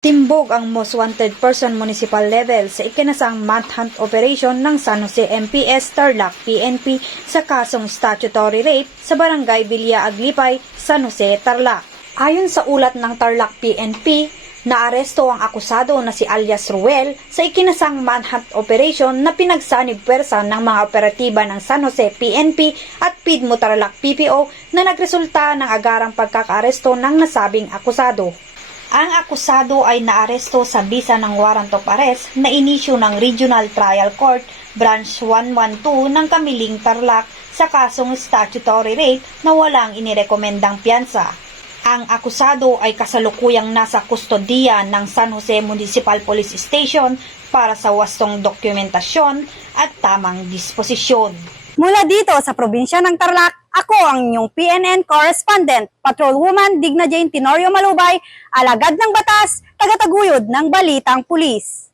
Timbog ang most wanted person municipal level sa ikinasang manhunt operation ng San Jose MPS Tarlac PNP sa kasong statutory rape sa barangay Villa Aglipay, San Jose, Tarlac. Ayon sa ulat ng Tarlac PNP, naaresto ang akusado na si alias Ruel sa ikinasang manhunt operation na pinagsanib puwersa ng mga operatiba ng San Jose PNP at PIDMO Tarlac PPO na nagresulta ng agarang pagkakaaresto ng nasabing akusado. Ang akusado ay naaresto sa bisa ng warrant of arrest na inisyu ng Regional Trial Court Branch 112 ng Kamiling Tarlac sa kasong statutory rape na walang inirekomendang piyansa. Ang akusado ay kasalukuyang nasa kustodiya ng San Jose Municipal Police Station para sa wastong dokumentasyon at tamang disposisyon. Mula dito sa probinsya ng Tarlac, ako ang inyong PNN correspondent, Patrolwoman Digna Jane Tenorio Malubay, alagad ng batas, tagataguyod ng Balitang Pulis.